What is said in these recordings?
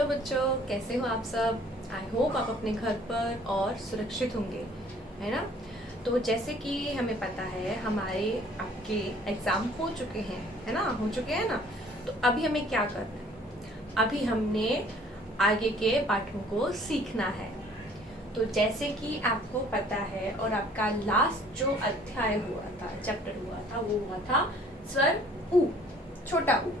Hello बच्चों, कैसे हो आप सब। आई होप आप अपने घर पर और सुरक्षित होंगे, है ना। तो जैसे कि हमें पता है हमारे आपके एग्ज़ाम हो चुके हैं, है ना, हो चुके हैं ना। तो अभी हमें क्या करना है, अभी हमने आगे के पाठों को सीखना है। तो जैसे कि आपको पता है और आपका लास्ट जो अध्याय हुआ था, चैप्टर हुआ था, वो हुआ था स्वर उ, छोटा उ।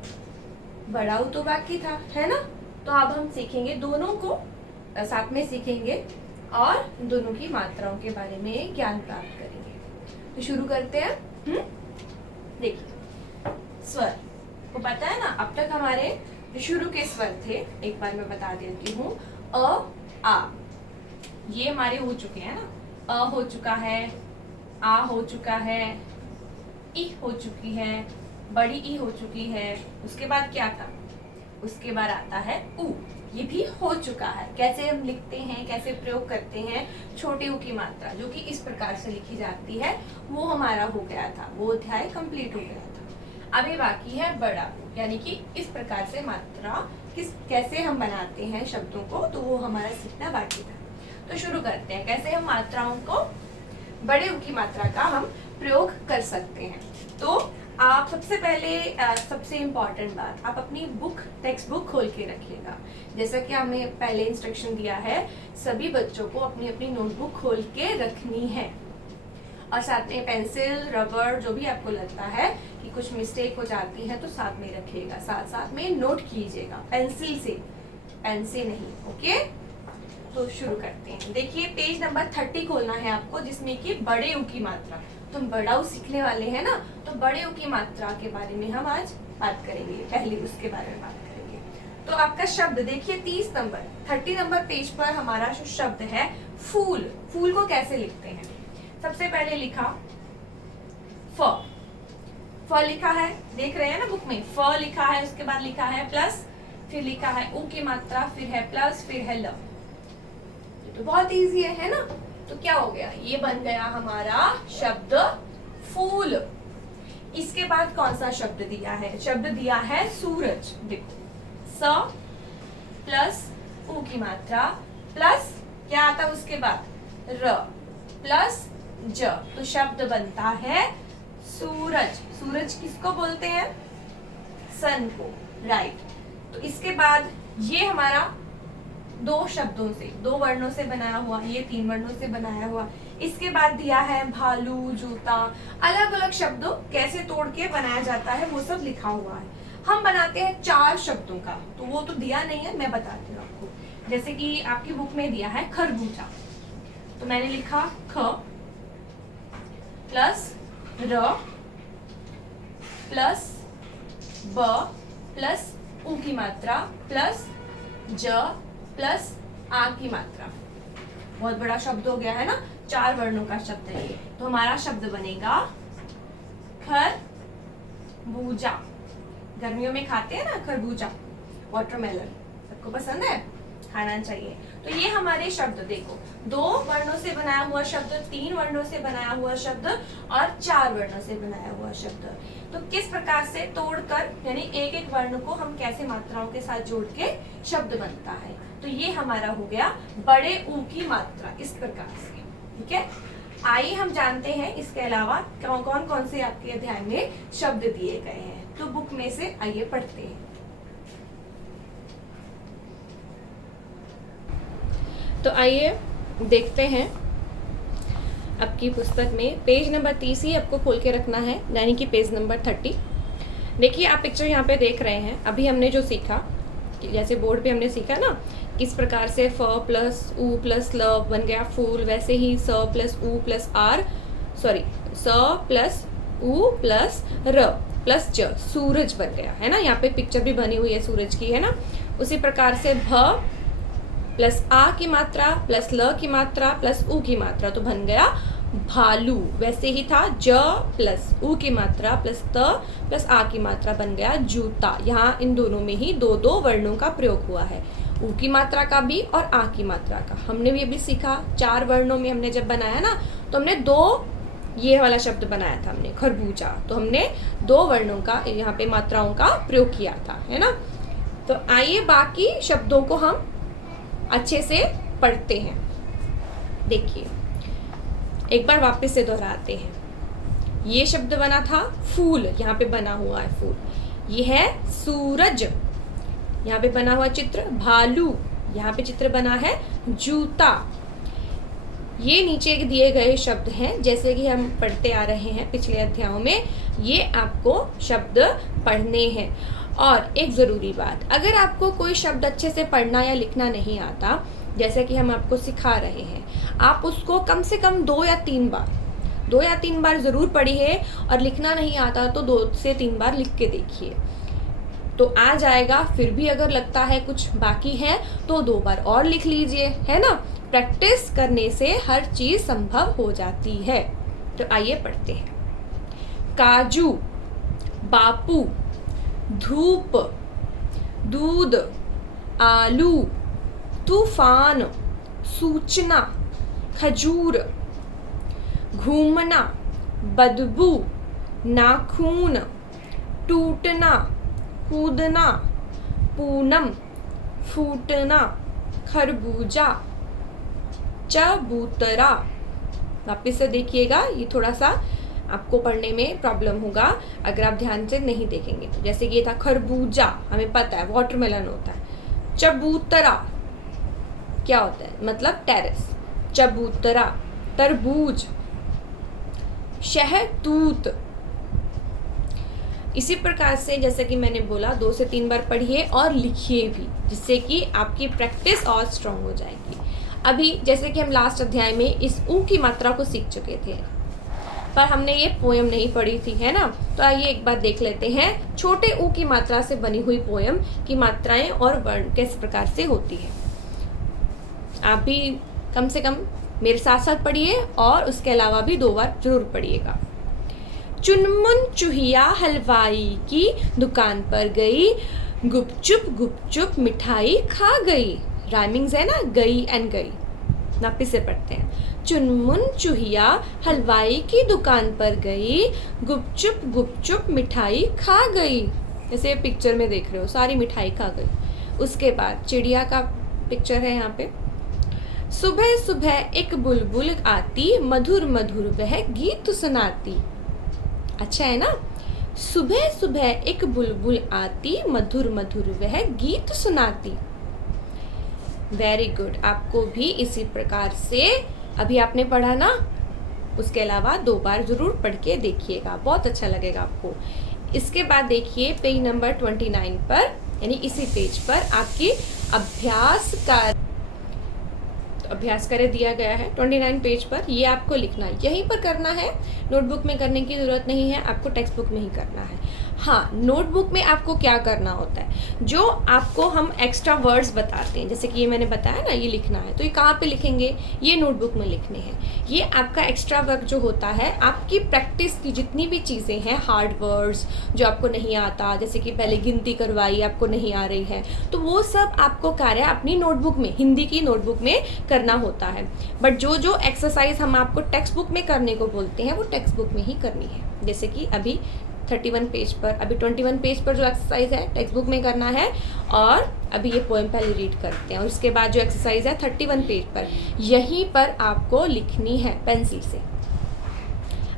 बड़ा उ तो बाकी था, है ना। तो अब हम सीखेंगे दोनों को साथ में सीखेंगे और दोनों की मात्राओं के बारे में ज्ञान प्राप्त करेंगे। तो शुरू करते हैं। देखिए, स्वर को पता है ना, अब तक हमारे जो शुरू के स्वर थे, एक बार मैं बता देती हूँ। अ, आ, ये हमारे हो चुके हैं ना। अ हो चुका है, आ हो चुका है, ई हो चुकी है, बड़ी ई हो चुकी है। उसके बाद क्या था, उसके बाद आता है उ, ये भी हो चुका है। कैसे हम लिखते हैं, कैसे प्रयोग करते हैं छोटे उ की मात्रा, जो कि इस प्रकार से लिखी जाती है, वो हमारा हो गया था, वो अध्याय कंप्लीट हो गया था। अभी बाकी है बड़ा उ, यानी कि इस प्रकार से मात्रा कैसे हम बनाते हैं शब्दों को, तो वो हमारा सीखना बाकी था। तो शुरू करते हैं, कैसे हम मात्राओं को, बड़े उ की मात्रा का हम प्रयोग कर सकते हैं। तो आप सबसे पहले सबसे इम्पॉर्टेंट बात, आप अपनी बुक, टेक्स्ट बुक खोल के रखिएगा। जैसा कि हमें पहले इंस्ट्रक्शन दिया है, सभी बच्चों को अपनी अपनी नोटबुक खोल के रखनी है। और साथ में पेंसिल, रबर, जो भी आपको लगता है कि कुछ मिस्टेक हो जाती है, तो साथ में रखिएगा, साथ साथ में नोट कीजिएगा, पेंसिल से, पेन से नहीं। ओके, तो शुरू करते हैं। देखिए, पेज नंबर 30 खोलना है आपको, जिसमें कि बड़े उ की मात्रा, तुम बड़ा उ सीखने वाले हैं ना, तो बड़े उ की मात्रा के बारे में हम आज बात करेंगे, पहले उसके बारे में बात करेंगे। तो आपका शब्द देखिए, 30 नंबर पेज पर हमारा जो शब्द है फूल। फूल को कैसे लिखते हैं, सबसे पहले लिखा फ, फ लिखा है, देख रहे हैं ना बुक में, फ लिखा है, उसके बाद लिखा है प्लस, फिर लिखा है उ की मात्रा, फिर है प्लस, फिर है ल। तो बहुत इजी है ना। तो क्या हो गया, ये बन गया हमारा शब्द फूल। इसके बाद कौन सा शब्द दिया है, शब्द दिया है सूरज। देखो, स प्लस उ की मात्रा प्लस क्या आता है उसके बाद, र प्लस ज, तो शब्द बनता है सूरज। सूरज किसको बोलते हैं, सन को, राइट। तो इसके बाद ये हमारा दो शब्दों से, दो वर्णों से बनाया हुआ, ये 3 वर्णों से बनाया हुआ। इसके बाद दिया है भालू, जूता, अलग अलग शब्दों कैसे तोड़ के बनाया जाता है, वो सब लिखा हुआ है। हम बनाते हैं 4 शब्दों का, तो वो तो दिया नहीं है, मैं बताती हूँ आपको। जैसे कि आपकी बुक में दिया है खरबूजा, तो मैंने लिखा ख प्लस र प्लस ब प्लस उ की मात्रा प्लस ज प्लस आ की मात्रा। बहुत बड़ा शब्द हो गया है ना, 4 वर्णों का शब्द है ये। तो हमारा शब्द बनेगा खरबूजा। गर्मियों में खाते हैं ना खरबूजा, वाटरमेलन, सबको पसंद है, खाना चाहिए। तो ये हमारे शब्द देखो, 2 वर्णों से बनाया हुआ शब्द, 3 वर्णों से बनाया हुआ शब्द और 4 वर्णों से बनाया हुआ शब्द। तो किस प्रकार से तोड़कर, यानी एक एक वर्ण को हम कैसे मात्राओं के साथ जोड़ के शब्द बनता है। तो ये हमारा हो गया बड़े उ की मात्रा, इस प्रकार से। ठीक है, आइए हम जानते हैं इसके अलावा कौन कौन से आपके अध्याय में शब्द दिए गए हैं। तो बुक में से आइए पढ़ते हैं। तो आइए देखते हैं, आपकी पुस्तक में पेज नंबर 30 ही आपको खोल के रखना है, यानी कि पेज नंबर 30। देखिए, आप पिक्चर यहाँ पे देख रहे हैं। अभी हमने जो सीखा, जैसे बोर्ड पे हमने सीखा ना, किस प्रकार से फ प्लस उ प्लस ल बन गया फूल, वैसे ही स प्लस उ प्लस आर, सॉरी, स प्लस उ प्लस र प्लस ज, सूरज बन गया, है ना। यहाँ पे पिक्चर भी बनी हुई है सूरज की, है ना। उसी प्रकार से भ प्लस आ की मात्रा प्लस ल की मात्रा प्लस उ की मात्रा, तो बन गया भालू। वैसे ही था ज प्लस उ की मात्रा प्लस त प्लस आ की मात्रा, बन गया जूता। यहाँ इन दोनों में ही 2-2 वर्णों का प्रयोग हुआ है, उ की मात्रा का भी और आ की मात्रा का। हमने भी अभी सीखा, 4 वर्णों में हमने जब बनाया ना, तो हमने 2 ये वाला शब्द बनाया था हमने, खरबूजा। तो हमने 2 वर्णों का यहाँ पे मात्राओं का प्रयोग किया था, है ना। तो आइए बाकी शब्दों को हम अच्छे से पढ़ते हैं। देखिए, एक बार वापस से दोहराते हैं। ये शब्द बना था फूल, यहाँ पे बना हुआ है फूल। ये है सूरज, यहाँ पे बना हुआ चित्र भालू, यहाँ पे चित्र बना है जूता। ये नीचे दिए गए शब्द हैं, जैसे कि हम पढ़ते आ रहे हैं पिछले अध्यायों में। ये आपको शब्द पढ़ने हैं। और एक ज़रूरी बात, अगर आपको कोई शब्द अच्छे से पढ़ना या लिखना नहीं आता, जैसे कि हम आपको सिखा रहे हैं, आप उसको कम से कम 2 या 3 बार ज़रूर पढ़िए। और लिखना नहीं आता तो 2 से 3 बार लिख के देखिए, तो आ जाएगा। फिर भी अगर लगता है कुछ बाकी है तो 2 बार और लिख लीजिए, है ना। प्रैक्टिस करने से हर चीज़ संभव हो जाती है। तो आइए पढ़ते हैं। काजू, बापू, धूप, दूध, आलू, तूफान, सूचना, खजूर, घूमना, बदबू, नाखून, टूटना, कूदना, पूनम, फूटना, खरबूजा, चबूतरा। वापिस से देखिएगा, ये थोड़ा सा आपको पढ़ने में प्रॉब्लम होगा अगर आप ध्यान से नहीं देखेंगे। तो जैसे कि ये था खरबूजा, हमें पता है वाटरमेलन होता है। चबूतरा क्या होता है, मतलब टेरेस। चबूतरा, तरबूज, शहतूत। इसी प्रकार से जैसे कि मैंने बोला 2 से 3 बार पढ़िए और लिखिए भी, जिससे कि आपकी प्रैक्टिस और स्ट्रांग हो जाएगी। अभी जैसे कि हम लास्ट अध्याय में इस ऊ की मात्रा को सीख चुके थे, पर हमने ये पोयम नहीं पढ़ी थी, है ना। तो आइए एक बार देख लेते हैं छोटे ऊ की मात्रा से बनी हुई पोयम की मात्राएं और वर्ण किस प्रकार से होती है। आप भी कम से कम मेरे साथ साथ पढ़िए और उसके अलावा भी 2 बार जरूर पढ़िएगा। चुनमुन चूहिया हलवाई की दुकान पर गई, गुपचुप गुपचुप मिठाई खा गई। राइमिंग्स है ना, गई एंड गई। वापिस से पढ़ते हैं। चुनमुन चूहिया हलवाई की दुकान पर गई, गुपचुप गुपचुप मिठाई खा गई। जैसे पिक्चर में देख रहे हो, सारी मिठाई खा गई। उसके बाद चिड़िया का पिक्चर है यहाँ पे। सुबह सुबह एक बुलबुल आती, मधुर मधुर वह गीत सुनाती। अच्छा है ना। सुबह सुबह एक बुलबुल आती, मधुर मधुर वह गीत सुनाती। Very good. आपको भी इसी प्रकार से अभी आपने पढ़ा ना, उसके अलावा 2 बार जरूर पढ़ के देखिएगा, बहुत अच्छा लगेगा आपको। इसके बाद देखिए पेज नंबर 29 पर, यानी इसी पेज पर आपकी अभ्यास कार्य दिया गया है 29 पेज पर। ये आपको लिखना है, यहीं पर करना है, नोटबुक में करने की ज़रूरत नहीं है, आपको टेक्स्ट बुक में ही करना है। हाँ, नोटबुक में आपको क्या करना होता है, जो आपको हम एक्स्ट्रा वर्ड्स बताते हैं, जैसे कि ये मैंने बताया ना, ये लिखना है, तो ये कहाँ पे लिखेंगे, ये नोटबुक में लिखने हैं। ये आपका एक्स्ट्रा वर्क जो होता है, आपकी प्रैक्टिस की जितनी भी चीज़ें हैं, हार्ड वर्ड्स जो आपको नहीं आता, जैसे कि पहले गिनती करवाई आपको नहीं आ रही है, तो वो सब आपको कार्य अपनी नोटबुक में, हिंदी की नोटबुक में करना होता है। बट जो जो एक्सरसाइज हम आपको टेक्स्ट बुक में करने को बोलते हैं, वो टेक्स्ट बुक में ही करनी है। जैसे कि अभी 31 पेज पर, अभी 21 पेज पर जो एक्सरसाइज है टेक्स्ट बुक में करना है, और अभी ये पोएम पहले रीड करते हैं, और उसके बाद जो एक्सरसाइज है 31 पेज पर, यहीं पर आपको लिखनी है पेंसिल से।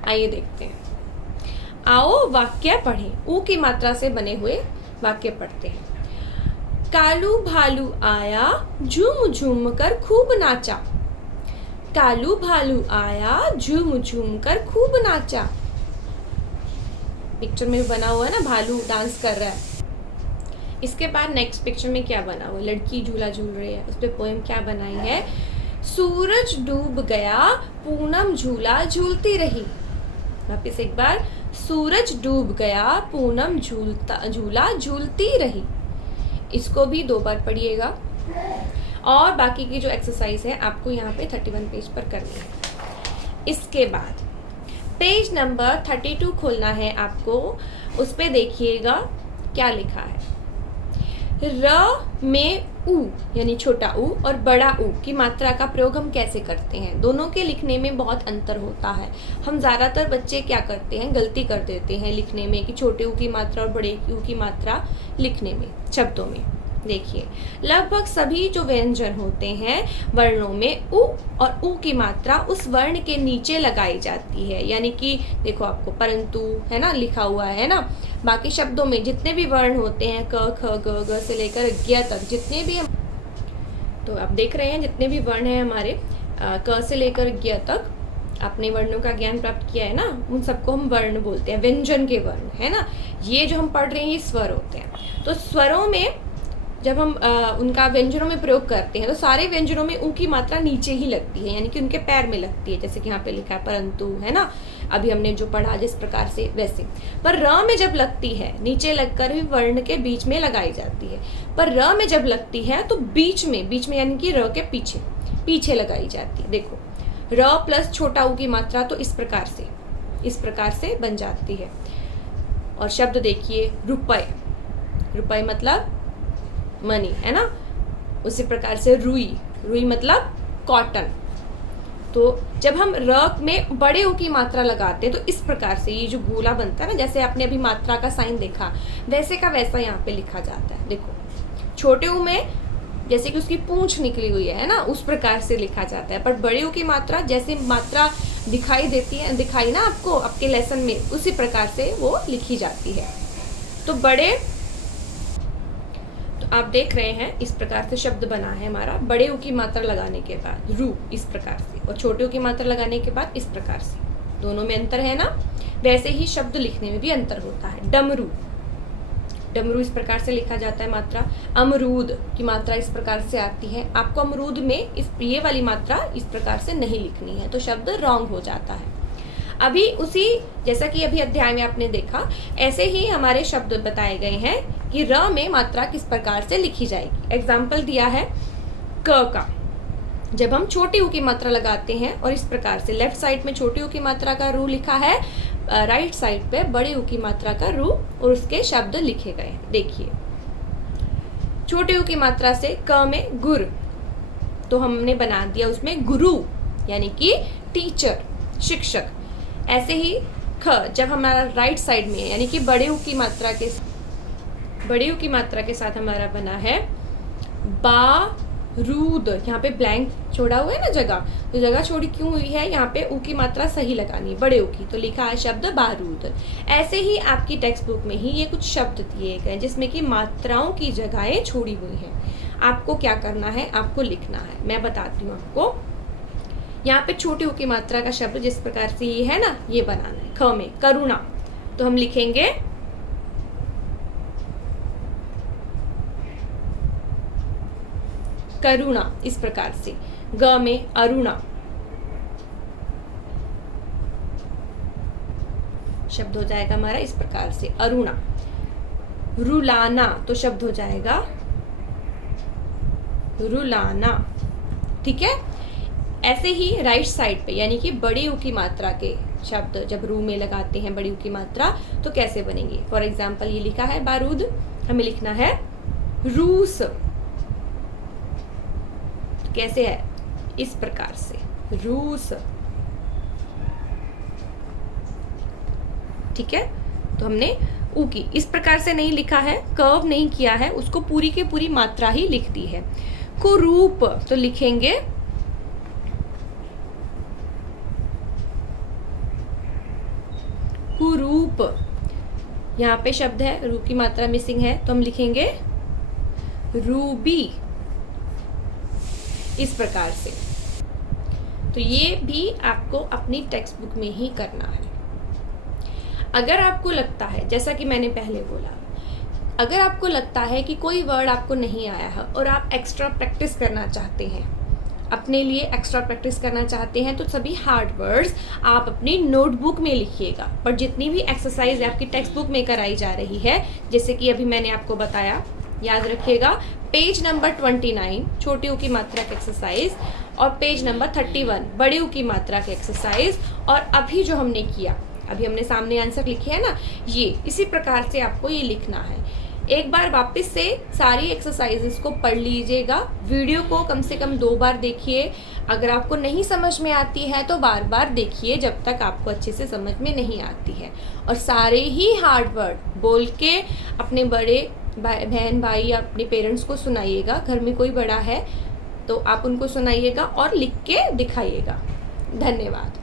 आइए देखते हैं। आओ वाक्य पढ़ें। ऊ की मात्रा से बने हुए वाक्य पढ़ते हैं। कालू भालू आया, झूम झूम कर खूब नाचा। कालू भालू आया, झूम झूम कर खूब नाचा। पिक्चर में बना हुआ है ना, भालू डांस कर रहा है। इसके बाद नेक्स्ट पिक्चर में क्या बना हुआ, लड़की झूला झूल रही है, उस पर पोएम क्या बनाई है। सूरज डूब गया, पूनम झूला झूलती रही। वापिस एक बार, सूरज डूब गया, पूनम झूला झूलती रही। इसको भी 2 बार पढ़िएगा, और बाकी की जो एक्सरसाइज है आपको यहाँ पे 31 पेज पर करनी है। इसके बाद पेज नंबर 32 खोलना है आपको, उस पे देखिएगा क्या लिखा है। र में ऊ यानी छोटा ऊ और बड़ा ऊ की मात्रा का प्रयोग हम कैसे करते हैं, दोनों के लिखने में बहुत अंतर होता है। हम ज़्यादातर बच्चे क्या करते हैं, गलती कर देते हैं लिखने में, कि छोटे ऊ की मात्रा और बड़े ऊ की मात्रा लिखने में, शब्दों में। देखिए लगभग सभी जो व्यंजन होते हैं वर्णों में उ और ऊ की मात्रा उस वर्ण के नीचे लगाई जाती है। यानी कि देखो आपको परंतु है ना लिखा हुआ है ना। बाकी शब्दों में जितने भी वर्ण होते हैं क ख ग घ से लेकर ज्ञ तक जितने भी हम, तो आप देख रहे हैं जितने भी वर्ण हैं हमारे क से लेकर ज्ञ तक आपने वर्णों का ज्ञान प्राप्त किया है ना, उन सबको हम वर्ण बोलते हैं, व्यंजन के वर्ण है ना। ये जो हम पढ़ रहे हैं ये स्वर होते हैं। तो स्वरों में जब हम उनका व्यंजनों में प्रयोग करते हैं तो सारे व्यंजनों में ऊ की मात्रा नीचे ही लगती है, यानी कि उनके पैर में लगती है। जैसे कि यहाँ पे लिखा है परंतु, है ना, अभी हमने जो पढ़ा जिस प्रकार से वैसे। पर र में जब लगती है नीचे लगकर भी वर्ण के बीच में लगाई जाती है। पर र में जब लगती है तो बीच में यानी कि र के पीछे लगाई जाती है। देखो र प्लस छोटा ऊ की मात्रा तो इस प्रकार से बन जाती है। और शब्द देखिए रुपए मतलब मनी, है ना। उसी प्रकार से रुई मतलब कॉटन। तो जब हम र में बड़े ऊ की मात्रा लगाते हैं तो इस प्रकार से ये जो गोला बनता है ना, जैसे आपने अभी मात्रा का साइन देखा वैसे का वैसा यहाँ पे लिखा जाता है। देखो छोटे ऊ में जैसे कि उसकी पूंछ निकली हुई है ना, उस प्रकार से लिखा जाता है। पर बड़े ऊ की मात्रा जैसे मात्रा दिखाई ना आपको आपके लेसन में, उसी प्रकार से वो लिखी जाती है। तो आप देख रहे हैं इस प्रकार से शब्द बना है हमारा। बड़े ऊ की मात्रा लगाने के बाद रू इस प्रकार से, और छोटे ऊ की मात्रा लगाने के बाद इस प्रकार से। दोनों में अंतर है ना। वैसे ही शब्द लिखने में भी अंतर होता है। डमरू इस प्रकार से लिखा जाता है मात्रा। अमरूद की मात्रा इस प्रकार से आती है। आपको अमरूद में ये वाली मात्रा इस प्रकार से नहीं लिखनी है, तो शब्द रॉन्ग हो जाता है। अभी उसी जैसा कि अभी अध्याय में आपने देखा, ऐसे ही हमारे शब्द बताए गए हैं कि र में मात्रा किस प्रकार से लिखी जाएगी। एग्जाम्पल दिया है क का। जब हम छोटी ऊ की मात्रा लगाते हैं और इस प्रकार से लेफ्ट साइड में छोटी ऊ की मात्रा का रू लिखा है, राइट साइड पे बड़े ऊ की मात्रा का रू और उसके शब्द लिखे गए। देखिए छोटे ऊ की मात्रा से क में गुर, तो हमने बना दिया उसमें गुरु यानी कि टीचर, शिक्षक। ऐसे ही ख जब हमारा राइट साइड में है यानी कि बड़े ऊ की मात्रा के साथ हमारा बना है बारूद। यहाँ पे ब्लैंक छोड़ा हुआ है ना जगह, तो जगह छोड़ी क्यों हुई है, यहाँ पे ऊ की मात्रा सही लगानी है बड़े ऊ की, तो लिखा है शब्द बारूद। ऐसे ही आपकी टेक्स्ट बुक में ही ये कुछ शब्द दिए गए जिसमें कि मात्राओं की जगहें छोड़ी हुई हैं। आपको क्या करना है, आपको लिखना है। मैं बताती हूँ आपको। यहाँ पे छोटी ऊ की मात्रा का शब्द जिस प्रकार से ये है ना, ये बनाना है। ख में करुणा, तो हम लिखेंगे करुणा इस प्रकार से। ग में अरुणा, शब्द हो जाएगा हमारा इस प्रकार से अरुणा। रुलाना, तो शब्द हो जाएगा रुलाना। ठीक है। ऐसे ही राइट साइड पे यानी कि बड़ी ऊ की मात्रा के शब्द जब रू में लगाते हैं बड़ी ऊ की मात्रा तो कैसे बनेंगे। फॉर एग्जाम्पल ये लिखा है बारूद, हमें लिखना है रूस, तो कैसे है इस प्रकार से रूस। ठीक है। तो हमने ऊ की इस प्रकार से नहीं लिखा है, कर्व नहीं किया है, उसको पूरी की पूरी मात्रा ही लिख दी है। कुरूप, तो लिखेंगे कुरूप। यहाँ पे शब्द है रू की मात्रा मिसिंग है, तो हम लिखेंगे रूबी इस प्रकार से। तो ये भी आपको अपनी टेक्स्ट बुक में ही करना है। अगर आपको लगता है, जैसा कि मैंने पहले बोला, अगर आपको लगता है कि कोई वर्ड आपको नहीं आया है और आप एक्स्ट्रा प्रैक्टिस करना चाहते हैं, अपने लिए एक्स्ट्रा प्रैक्टिस करना चाहते हैं, तो सभी हार्ड वर्ड्स आप अपनी नोटबुक में लिखिएगा। पर जितनी भी एक्सरसाइज आपकी टेक्स्ट बुक में कराई जा रही है, जैसे कि अभी मैंने आपको बताया, याद रखिएगा पेज नंबर 29 छोटी ऊ की मात्रा की एक्सरसाइज और पेज नंबर 31 बड़े ऊ की मात्रा की एक्सरसाइज, और अभी जो हमने किया, अभी हमने सामने आंसर लिखे है ना, ये इसी प्रकार से आपको ये लिखना है। एक बार वापस से सारी एक्सरसाइजेस को पढ़ लीजिएगा। वीडियो को कम से कम 2 बार देखिए। अगर आपको नहीं समझ में आती है तो बार बार देखिए जब तक आपको अच्छे से समझ में नहीं आती है। और सारे ही हार्ड वर्ड बोल के अपने बड़े बहन भाई या अपने पेरेंट्स को सुनाइएगा। घर में कोई बड़ा है तो आप उनको सुनाइएगा और लिख के दिखाइएगा। धन्यवाद।